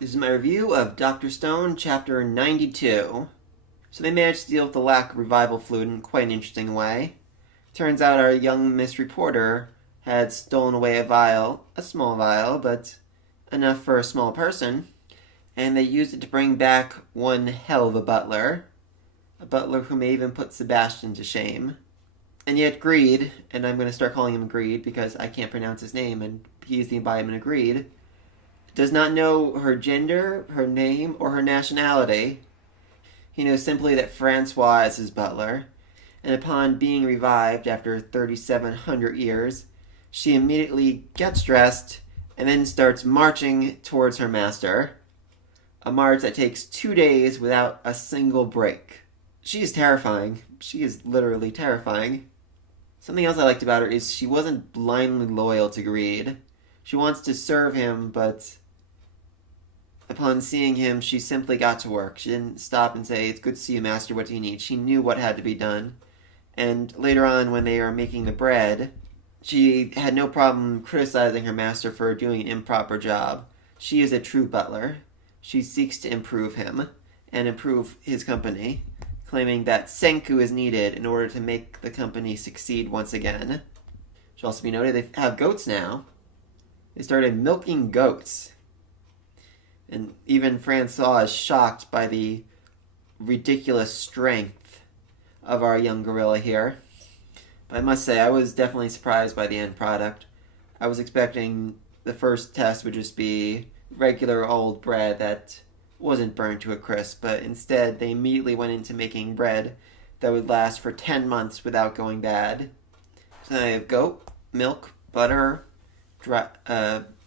This is my review of Dr. Stone, Chapter 92. So they managed to deal with the lack of revival fluid in quite an interesting way. Turns out our young Miss Reporter had stolen away a small vial, but enough for a small person, and they used it to bring back one hell of a butler. A butler who may even put Sebastian to shame. And yet Greed, and I'm going to start calling him Greed because I can't pronounce his name and he's the embodiment of greed, does not know her gender, her name, or her nationality. He knows simply that Francois is his butler, and upon being revived after 3,700 years, she immediately gets dressed and then starts marching towards her master. A march that takes 2 days without a single break. She is terrifying. She is literally terrifying. Something else I liked about her is she wasn't blindly loyal to Greed. She wants to serve him, but upon seeing him, she simply got to work. She didn't stop and say, "It's good to see you, master, what do you need?" She knew what had to be done. And later on, when they are making the bread, she had no problem criticizing her master for doing an improper job. She is a true butler. She seeks to improve him and improve his company, claiming that Senku is needed in order to make the company succeed once again. It should also be noted they have goats now. They started milking goats. And even Francois is shocked by the ridiculous strength of our young gorilla here. But I must say, I was definitely surprised by the end product. I was expecting the first test would just be regular old bread that wasn't burned to a crisp, but instead they immediately went into making bread that would last for 10 months without going bad. So now I have goat, milk, butter,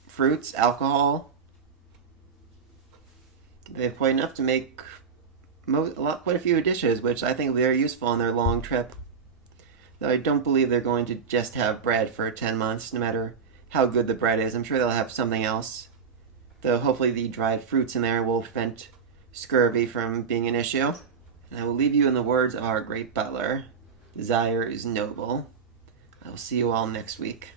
fruits, alcohol. They have quite enough to make quite a few dishes, which I think will be very useful on their long trip. Though I don't believe they're going to just have bread for 10 months, no matter how good the bread is. I'm sure they'll have something else. Though hopefully the dried fruits in there will prevent scurvy from being an issue. And I will leave you in the words of our great butler. Desire is noble. I will see you all next week.